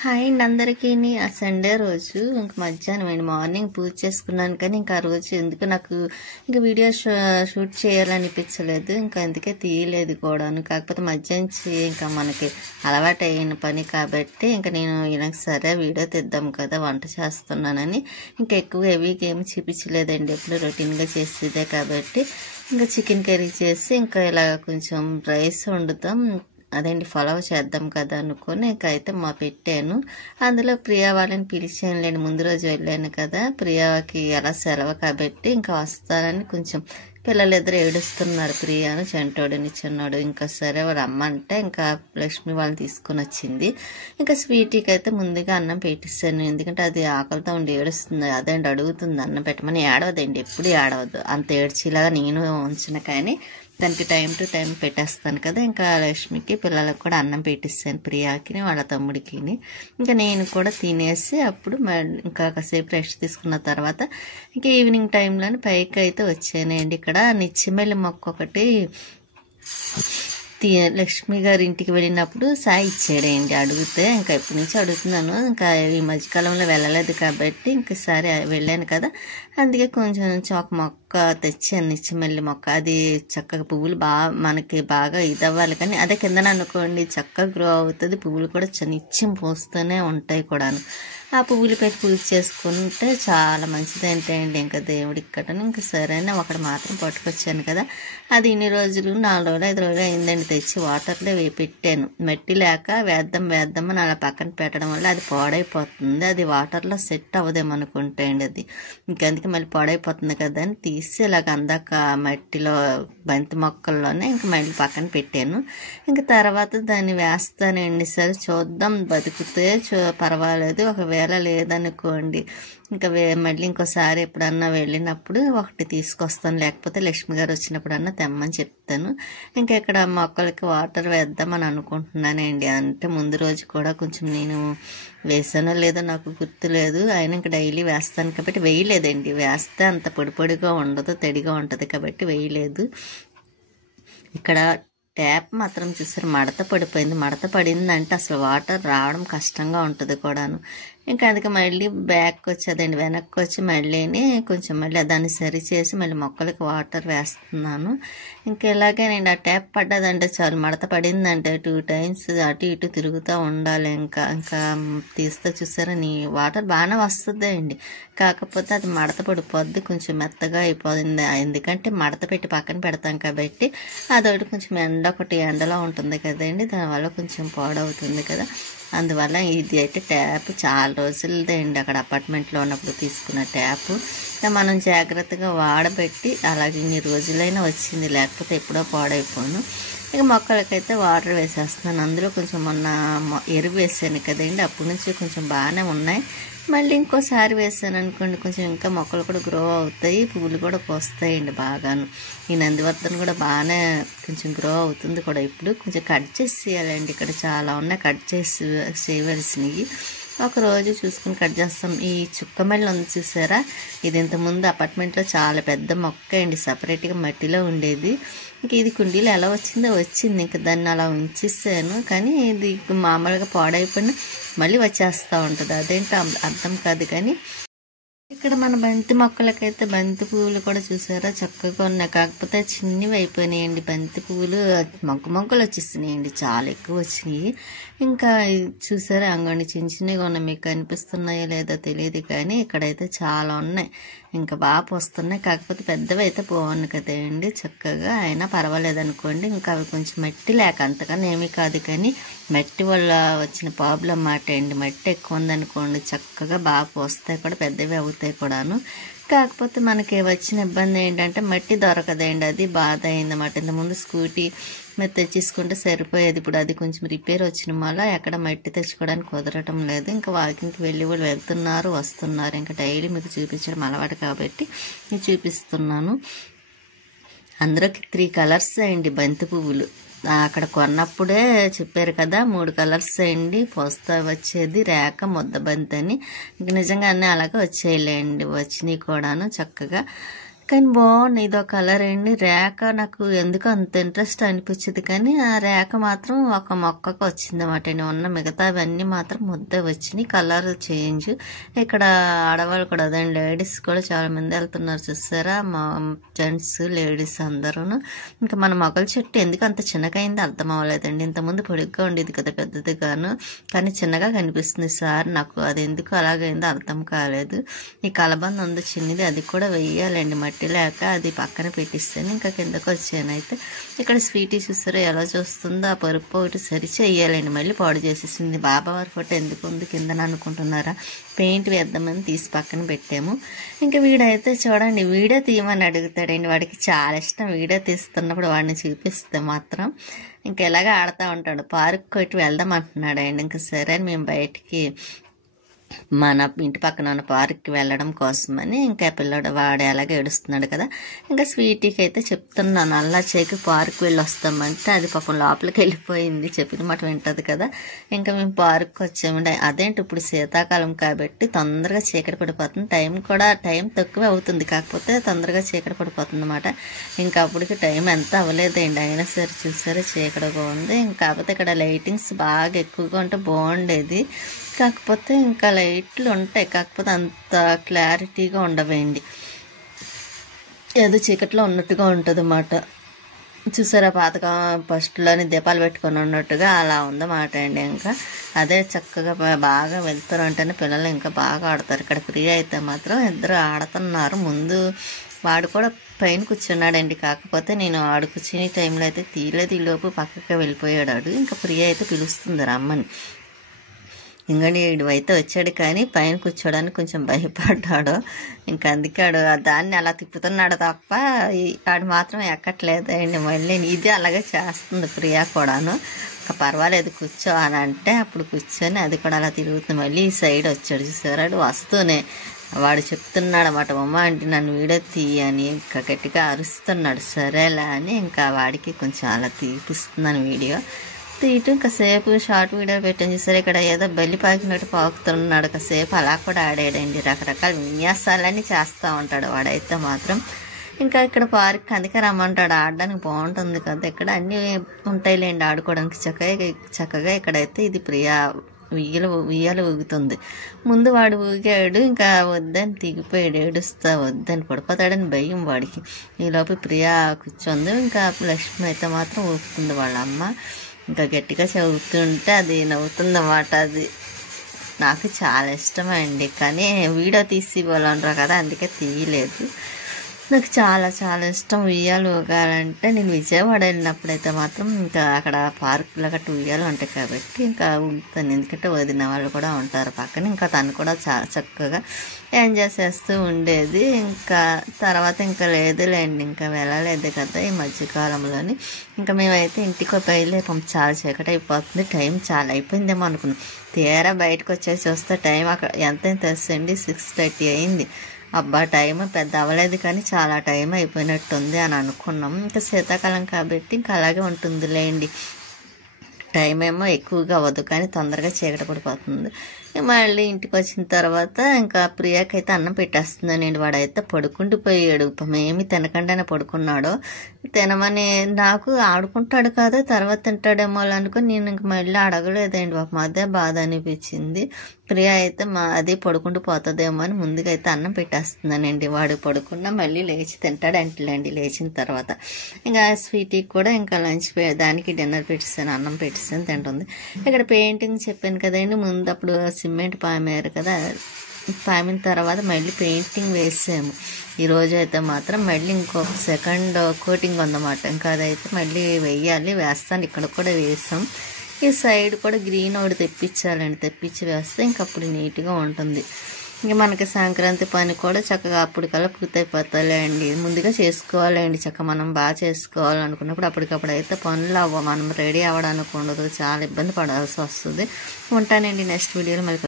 Hi అండి అందరికీ. ఆ సండే రోజు ఇంక మధ్యాహ్నం అండి మార్నింగ్ పూజ చేసుకున్నాను, కానీ ఇంకా ఆ రోజు ఎందుకు నాకు ఇంకా వీడియో షూట్ చేయాలనిపించలేదు, ఇంకా అందుకే తీయలేదు కూడాను. కాకపోతే మధ్యాహ్నం ఇంకా మనకి అలవాటు అయిన పని కాబట్టి ఇంకా నేను ఇలా సరే వీడియో తీద్దాం కదా వంట చేస్తున్నానని ఇంకా ఎక్కువ హెవీగా ఏమి చూపించలేదండి. ఎప్పుడు రొటీన్గా చేసేదే కాబట్టి ఇంకా చికెన్ కర్రీ చేసి ఇంకా ఇలా కొంచెం రైస్ వండుతాం, అదేంటి పలావ్ చేద్దాం కదా అనుకుని ఇంకా అయితే పెట్టాను. అందులో ప్రియా వాళ్ళని పిలిచానులేండి, ముందు రోజు వెళ్ళాను కదా, ప్రియాకి ఎలా సెలవు కాబట్టి ఇంకా వస్తానని కొంచెం పిల్లలిద్దరు ఏడుస్తున్నారు, ప్రియాను చంటోడిని చిన్నాడు. ఇంకా సరే వాడు అమ్మంటే ఇంకా లక్ష్మి వాళ్ళని తీసుకుని వచ్చింది. ఇంకా స్వీటీకి అయితే ముందుగా అన్నం పెట్టిస్తాను, ఎందుకంటే అది ఆకలితో ఉండి ఏడుస్తుంది, అదేంటి అడుగుతుంది అన్నం పెట్టమని. ఏడవదండి, ఎప్పుడు ఏడవద్దు, అంత ఏడ్చేలాగా నేను ఉంచిన, కానీ దానికి టైం టు టైం పెట్టేస్తాను కదా. ఇంకా లక్ష్మికి పిల్లలకు కూడా అన్నం పెట్టిస్తాను, ప్రియాకి వాళ్ళ తమ్ముడికి. ఇంకా నేను కూడా తినేసి అప్పుడు ఇంకా కాసేపు రెస్ట్ తీసుకున్న తర్వాత ఇంకా ఈవినింగ్ టైంలోని పైకి అయితే వచ్చానండి. ఇక్కడ నిచ్చిమెల్లి మొక్క ఒకటి లక్ష్మి గారి ఇంటికి వెళ్ళినప్పుడు సాయి ఇచ్చాడండి, అడిగితే ఇంకా ఎప్పటి నుంచి అడుగుతున్నాను, ఇంకా ఈ మధ్యకాలంలో వెళ్ళలేదు కాబట్టి ఇంకసారి వెళ్ళాను కదా, అందుకే కొంచెం ఒక మొక్క తెచ్చాను, నిచ్చిమెల్లి మొక్క. అది చక్కగా పువ్వులు మనకి బాగా ఇదవ్వాలి, కానీ అదే కిందన అనుకోండి చక్కగా గ్రో అవుతుంది, పువ్వులు కూడా నిత్యం పూస్తూనే ఉంటాయి కూడాను. ఆ పువ్వులపై పూజ చేసుకుంటే చాలా మంచిది ఏంటండి, ఇంకా దేవుడికి కట్టను. ఇంకా సరైన ఒకటి మాత్రం పట్టుకొచ్చాను కదా, అది ఇన్ని రోజులు 4 రోజులు 5 రోజులు అయిందండి, తెచ్చి వాటర్లో పెట్టాను. మట్టి లేక వేద్దామని అలా పక్కన పెట్టడం వల్ల అది పాడైపోతుంది, అది వాటర్లో సెట్ అవ్వదేమనుకుంటే అండి, అది ఇంకందుకే మళ్ళీ పాడైపోతుంది కదా అని తీసి ఇలాగ అందాక మట్టిలో బంతి మొక్కల్లోనే ఇంకా మళ్ళీ పక్కన పెట్టాను. ఇంకా తర్వాత దాన్ని వేస్తానండి, సరే చూద్దాం, బతికితే పర్వాలేదు, ఒకవేళ లేదనుకోండి ఇంకా మళ్ళీ ఇంకోసారి ఎప్పుడన్నా వెళ్ళినప్పుడు ఒకటి తీసుకొస్తాను, లేకపోతే లక్ష్మి గారు వచ్చినప్పుడన్నా తెమ్మని చెప్తాను. ఇంకా ఇక్కడ మొక్కలకి వాటర్ వేద్దామని అనుకుంటున్నానండి. అంటే ముందు రోజు కూడా కొంచెం నేను వేసానో లేదో నాకు గుర్తులేదు, అయినా ఇంకా డైలీ వేస్తాను కాబట్టి వేయలేదండి. వేస్తే అంత పొడిగా ఉండదు, తడిగా ఉంటుంది కాబట్టి వేయలేదు. ఇక్కడ ట్యాప్ మాత్రం చూసారు మడత పడిపోయింది, మడత పడిందంటే అసలు వాటర్ రావడం కష్టంగా ఉంటుంది కూడాను. ఇంకా అందుకే మళ్ళీ బ్యాక్ వచ్చేదండి, వెనక్కి వచ్చి కొంచెం మళ్ళీ దాన్ని సరి చేసి మళ్ళీ మొక్కలకి వాటర్ వేస్తున్నాను. ఇంకా ఇలాగేనండి, ఆ ట్యాప్ పడ్డదంటే చాలు, మడత పడిందంటే 2 times అటు ఇటు తిరుగుతూ ఉండాలి. ఇంకా తీస్తే చూసారా వాటర్ బాగానే వస్తుంది అండి, కాకపోతే అది మడత పడిపోద్ది, కొంచెం మెత్తగా అయిపోతుంది, ఎందుకంటే మడత పెట్టి పక్కన పెడతాం కాబట్టి. అదొకటి కొంచెం ఎండలో ఉంటుంది కదండి, దానివల్ల కొంచెం పాడవుతుంది కదా, అందువల్ల ఇది అయితే ట్యాప్ చాలా రోజులదే అండి, అక్కడ అపార్ట్మెంట్లో ఉన్నప్పుడు తీసుకున్న ట్యాప్. మనం జాగ్రత్తగా వాడబెట్టి అలాగే ఇన్ని రోజులైనా వచ్చింది, లేకపోతే ఎప్పుడో పాడైపోను. ఇక మొక్కలకైతే వాటర్ వేసేస్తున్నాను, అందులో కొంచెం మొన్న ఎరువు వేసాను కదండి, అప్పటి నుంచి కొంచెం బాగానే ఉన్నాయి. మళ్ళీ ఇంకోసారి వేసాను అనుకోండి, కొంచెం ఇంకా మొక్కలు కూడా గ్రో అవుతాయి, పువ్వులు కూడా పోస్తాయండి బాగాను. ఈ నందివర్ధన కూడా బాగానే కొంచెం గ్రో అవుతుంది కూడా. ఇప్పుడు కొంచెం కట్ చేసి చేయాలండి, ఇక్కడ చాలా ఉన్నాయి కట్ చేసి చేయవలసినవి, ఒకరోజు చూసుకుని కట్ చేస్తాం. ఈ చుక్కమల్లి ఉంది చూసారా, ఇది ఇంతకుముందు అపార్ట్మెంట్లో చాలా పెద్ద మొక్క అండి, సపరేట్గా మట్టిలో ఉండేది. ఇంక ఇది కుండీలో ఎలా వచ్చింది, ఇంకా దాన్ని అలా ఉంచేసాను, కానీ ఇది మామూలుగా పాడైపోయిన మళ్ళీ వచ్చేస్తూ ఉంటుంది, అదేంటో అర్థం కాదు. కానీ ఇక్కడ మన బంతి మొక్కలకైతే బంతి పువ్వులు కూడా చూసారా చక్కగా ఉన్నాయి, కాకపోతే చిన్నవి అయిపోయినాయండి బంతి పువ్వులు, మొగ్గలు వచ్చేస్తున్నాయండి, చాలా ఎక్కువ వచ్చినాయి. ఇంకా చూసారా అంగండి చిన్నగా ఉన్నాయి, మీకు కనిపిస్తున్నాయో లేదో తెలియదు, కానీ ఇక్కడైతే చాలా ఉన్నాయి, ఇంకా బాగా వస్తున్నాయి. కాకపోతే పెద్దవి అయితే బాగున్నాయి కదండి చక్కగా, అయినా పర్వాలేదు అనుకోండి. ఇంకా అవి కొంచెం మట్టి లేక అంతకన్నా ఏమీ కాదు, కానీ మట్టి వల్ల వచ్చిన ప్రాబ్లం మాట అండి, మట్టి ఎక్కువ ఉందనుకోండి చక్కగా బాగా పోస్తాయి కూడా, పెద్దవి అవుతాయి కూడాను. కాకపోతే మనకి వచ్చిన ఇబ్బంది ఏంటంటే మట్టి దొరకదండి, అది బాధ అయిందన్నమాట. ఇంతకుముందు స్కూటీ మీద తెచ్చేసుకుంటే సరిపోయేది, ఇప్పుడు అది కొంచెం రిపేర్ వచ్చిన వల్ల ఎక్కడ మట్టి తెచ్చుకోవడానికి కుదరటం లేదు. ఇంకా వాకింగ్కి వెళ్ళి వాళ్ళు వెళ్తున్నారు వస్తున్నారు, ఇంకా డైలీ మీకు చూపించడం అలవాటు కాబట్టి నేను చూపిస్తున్నాను. అందరికి 3 colours అండి బంతి పువ్వులు, అక్కడ కొన్నప్పుడే చెప్పారు కదా 3 colours అండి పోస్తా వచ్చేది, రేఖ ముద్ద బంతి అని. నిజంగా అన్నీ అలాగే వచ్చేయలేండి, వచ్చినాయి కూడాను చక్కగా. కానీ బాగుంది. ఇదో కలర్ అండి. రేఖ నాకు ఎందుకు అంత ఇంట్రెస్ట్ అనిపించింది, కానీ ఆ రేఖ మాత్రం ఒక మొక్కకు వచ్చిందన్నమాట. నేను ఉన్న మిగతావన్నీ మాత్రం ముద్ద వచ్చినాయి. Colour change. ఇక్కడ ఆడవాళ్ళు కూడా అదే, లేడీస్ కూడా చాలా మంది వెళ్తున్నారు చూసారా, మా జెంట్స్ లేడీస్ అందరూను. ఇంకా మన మొగల చెట్టు ఎందుకు అంత చిన్నగా అయింది అర్థం అవ్వలేదండి. ఇంతకుముందు పొడిగ్గా ఉండేది కదా పెద్దదిగాను, కానీ చిన్నగా కనిపిస్తుంది సార్. నాకు అది ఎందుకు అలాగైందో అర్థం కాలేదు. ఈ కలబంద ఉంది చిన్నది, అది కూడా వెయ్యాలండి మట్టి లేక, అది పక్కన పెట్టిస్తాను. ఇంకా కిందకు వచ్చాను. అయితే ఇక్కడ స్వీటీ చూసారో ఎలా చూస్తుందో, ఆ పరుపు ఒకటి సరి చెయ్యాలండి, మళ్ళీ పాడు చేసేసింది. బాబావారి ఫోటో ఎందుకు ఉంది కిందన అనుకుంటున్నారా, పెయింట్ వేద్దామని తీసి పక్కన పెట్టాము. ఇంకా వీడైతే చూడండి, వీడియో తీయమని అడుగుతాడండి. వాడికి చాలా ఇష్టం వీడియో తీస్తున్నప్పుడు వాడిని చూపిస్తే మాత్రం ఇంకా ఎలాగ ఆడుతూ ఉంటాడు. పార్క్ ఇటు వెళ్దాం అంటున్నాడు అండి. ఇంకా సరే అని మేము బయటికి మన ఇంటి పక్కన ఉన్న పార్క్కి వెళ్ళడం కోసమని, ఇంకా పిల్లడు వాడు అలాగే ఏడుస్తున్నాడు కదా, ఇంకా స్వీటీకి అయితే చెప్తున్నాను అలా చేకి పార్క్ వెళ్ళి వస్తామంటే అది పాపం లోపలికి వెళ్ళిపోయింది. చెప్పిన మాట వింటది కదా. ఇంకా మేము పార్క్కి వచ్చామండి. అదేంటి ఇప్పుడు శీతాకాలం కాబట్టి తొందరగా చీకటి పడిపోతుంది, టైం తక్కువ అవుతుంది, కాకపోతే తొందరగా చీకటి పడిపోతుంది అన్నమాట. ఇంకా అప్పటికి టైం ఎంత అవ్వలేదండి, అయినా సరే చూసారా చీకటిగా ఉంది. ఇంకా కాకపోతే ఇక్కడ లైటింగ్స్ బాగా ఎక్కువగా ఉంటే బాగుండేది, కాకపోతే ఇంకా లైట్లు ఉంటాయి, కాకపోతే అంత క్లారిటీగా ఉండవండి, ఏదో చీకట్లో ఉన్నట్టుగా ఉంటుంది అన్నమాట. చూసారా పాతగా ఫస్ట్లోని దీపాలు పెట్టుకొని ఉన్నట్టుగా అలా ఉందన్నమాట అండి. ఇంకా అదే చక్కగా బాగా వెళ్తారు అంటేనే పిల్లలు ఇంకా బాగా ఆడతారు. ఇక్కడ ప్రియ అయితే మాత్రం ఇద్దరు ఆడుతున్నారు. ముందు వాడు కూడా పైన కూర్చున్నాడండి, కాకపోతే నేను ఆడు కూర్చునే టైంలో అయితే తీయలేదు, ఈ లోపు పక్కకి వెళ్ళిపోయాడు. ఇంకా ప్రియ అయితే పిలుస్తుంది రమ్మని. ఇంకండి వీడు అయితే వచ్చాడు, కానీ పైన కూర్చోడానికి కొంచెం భయపడ్డాడు. ఇంకా అందుకే దాన్ని అలా తిప్పుతున్నాడు తప్ప ఆడు మాత్రం ఎక్కట్లేదు అండి. మళ్ళీ ఇది అలాగే చేస్తుంది ప్రియా కూడాను. ఇంకా పర్వాలేదు కూర్చో అని అంటే అప్పుడు కూర్చొని అది కూడా అలా తిరుగుతుంది. మళ్ళీ ఈ సైడ్ వచ్చాడు చూసారాడు, వస్తూనే వాడు చెప్తున్నాడు అన్నమాట, అమ్మ అంటే నన్ను వీడియో తీయని. ఇంకా గట్టిగా అరుస్తున్నాడు. సరేలా అని ఇంకా వాడికి కొంచెం అలా తీపిస్తున్నాను వీడియో. తీయటం కాసేపు షార్ట్ వీడియో పెట్టాను చూసారు. ఇక్కడ ఏదో బల్లి పాకినట్టు పాకుతున్నాడు, కాసేపు అలా కూడా ఆడాడండి. రకరకాల విన్యాసాలన్నీ చేస్తూ ఉంటాడు వాడైతే మాత్రం. ఇంకా ఇక్కడ పార్క్ అందుకే రమ్మంటాడు, ఆడడానికి బాగుంటుంది కదా, ఇక్కడ అన్నీ ఉంటాయిలేండి ఆడుకోవడానికి చక్కగా. ఇక్కడైతే ఇది ప్రియా ఉయ్యాలు ఊగుతుంది. ముందు వాడు ఊగాడు, ఇంకా వద్దని దిగిపోయాడు, ఏడుస్తా వద్దని పడిపోతాడని భయం వాడికి. ఈలోపు ప్రియా కూర్చొంది. ఇంకా లక్ష్మి అయితే మాత్రం ఊపుతుంది వాళ్ళ అమ్మ. ఇంకా గట్టిగా చదువుతుంటే అది నవ్వుతుందన్నమాట. అది నాకు చాలా ఇష్టమండి, కానీ వీడియో తీసి ఇవ్వాలంటారు కదా, అందుకే తీయలేదు. నాకు చాలా చాలా ఇష్టం ఉయ్యాలు ఊగాలంటే. నేను విజయవాడ వెళ్ళినప్పుడైతే మాత్రం ఇంకా అక్కడ పార్కులో గట్రా ఉయ్యాలు ఉంటాయి కాబట్టి ఇంకా ఊగుతాను, ఎందుకంటే వదిన వాళ్ళు కూడా ఉంటారు పక్కన. ఇంకా తను కూడా చాలా చక్కగా ఎంజాయ్ చేస్తూ ఉండేది. ఇంకా తర్వాత ఇంకా లేదులేండి, ఇంకా వెళ్ళలేదు కదా ఈ మధ్యకాలంలోని. ఇంకా మేమైతే ఇంటికి బయలుదేరాం. చాలా చీకటి అయిపోతుంది, టైం చాలా అయిపోయిందేమో అనుకున్నాం. తీరా బయటకు వచ్చేసి చూస్తే టైం అక్కడ ఎంత తెలుసండి, 6:30 అయింది. అబ్బా టైం పెద్ద అవ్వలేదు, కానీ చాలా టైం అయిపోయినట్టుంది అని అనుకున్నాం. ఇంకా శీతాకాలం కాబట్టి ఇంకా అలాగే ఉంటుందిలేండి, టైం ఏమో ఎక్కువగా అవ్వదు, కానీ తొందరగా చీకటి పడిపోతుంది. మళ్ళీ ఇంటికి వచ్చిన తర్వాత ఇంకా ప్రియాకి అయితే అన్నం పెట్టేస్తుందండి. వాడైతే పడుకుండిపోయాడు, ఏమి తినకుండానే పడుకున్నాడు. తినమని నాకు ఆడుకుంటాడు కదా, తర్వాత తింటాడేమో అనుకుని నేను ఇంక మళ్ళీ అడగలేదండి. పాపం అదే బాధ అనిపించింది. ప్రియ అయితే అది పడుకుంటూ పోతుందేమో అని ముందుగా అయితే అన్నం పెట్టేస్తున్నానండి. వాడు పడుకున్నా మళ్ళీ లేచి తింటాడు అంటలేండి. లేచిన తర్వాత ఇంకా స్వీటీకి కూడా ఇంకా లంచ్ దానికి డిన్నర్ పెట్టేసాను, అన్నం పెట్టేసాను, తింటుంది. ఇక్కడ పెయింటింగ్ చెప్పాను కదండి ముందు, అప్పుడు సిమెంట్ పామారు కదా, పామిన తర్వాత మళ్ళీ పెయింటింగ్ వేసాము. ఈరోజు అయితే మాత్రం మళ్ళీ ఇంకొక సెకండ్ కోటింగ్ ఉందన్నమాట. ఇంకా అదైతే మళ్ళీ వేస్తాను. ఇక్కడ కూడా వేసాం. ఈ సైడ్ కూడా గ్రీన్ ఒకటి తెప్పించి వేస్తే ఇంక అప్పుడు నీట్గా ఉంటుంది. ఇంక మనకి సంక్రాంతి పని కూడా చక్కగా అప్పటికల్లా పూర్తయిపోతాయి అండి. ముందుగా చేసుకోవాలండి, చక్కగా మనం బాగా చేసుకోవాలనుకున్నప్పుడు అప్పటికప్పుడు అయితే పనులు మనం రెడీ అవ్వడానికి ఉండదు, చాలా ఇబ్బంది పడాల్సి వస్తుంది. ఉంటానండి నెక్స్ట్ వీడియోలో మళ్ళీ.